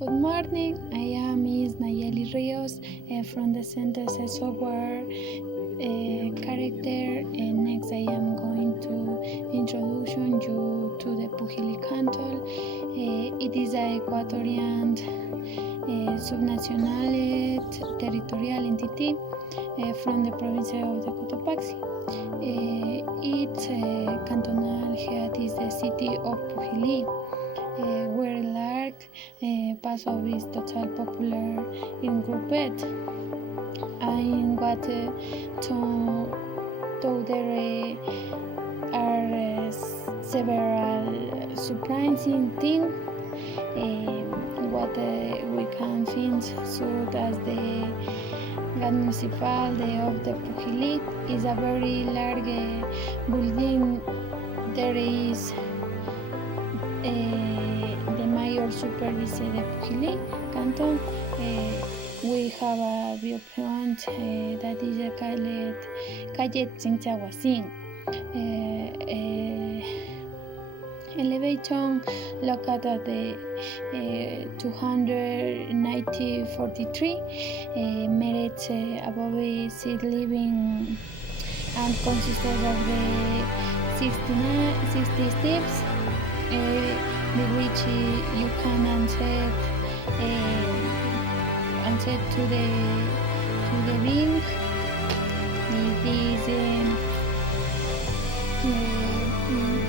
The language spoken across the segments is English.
Good morning, I am Ms. Nayeli Rios from the Center Software character, and next I am going to introduce you to the Pujili Canton. It is a Ecuadorian subnational territorial entity from the province of the Cotopaxi. Its cantonal head is the city of Pujili, where large part of its total popular in grouped in what to there are several surprising things what we can find, such as the municipal of the Pujili is a very large building. There is the mayor supervise the Pujili Canton. We have a viewpoint that is called Calle Tzintahuacín. Elevation located at the 243 meters above sea living and consisted of the 60 steps with which you can enter to the ring. It is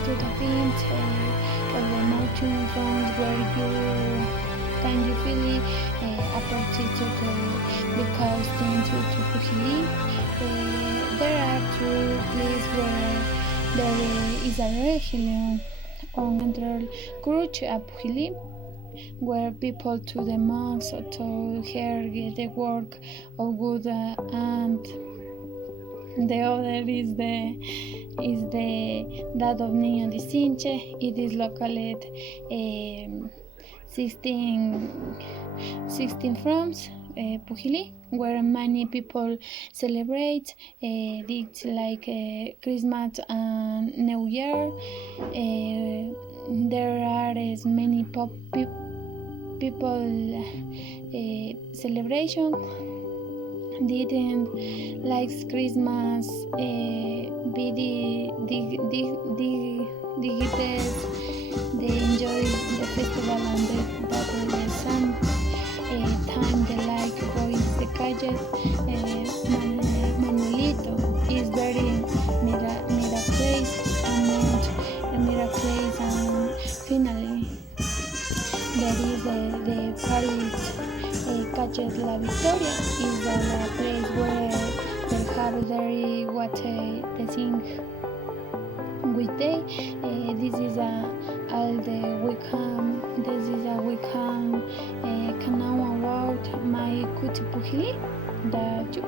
to the point of the mountain front where you can feel approach to the coast into Pujili. There are two places where there is a region on Central Cruz at Pujili, where people to the monks to hear the work of good, and the other is that of Niño de Sinche. It is located 16 from Pujili, where many people celebrate things like Christmas and New Year. There are as many people celebration. Didn't like Christmas be they enjoy the festival, and that some time they like going to the calle. Manuelito is very mira place and finally there is the Paris Calle La Victoria is a place where they have very what they think with day. This is all the weekend. This is a weekend can know about my Cuti Pujili that you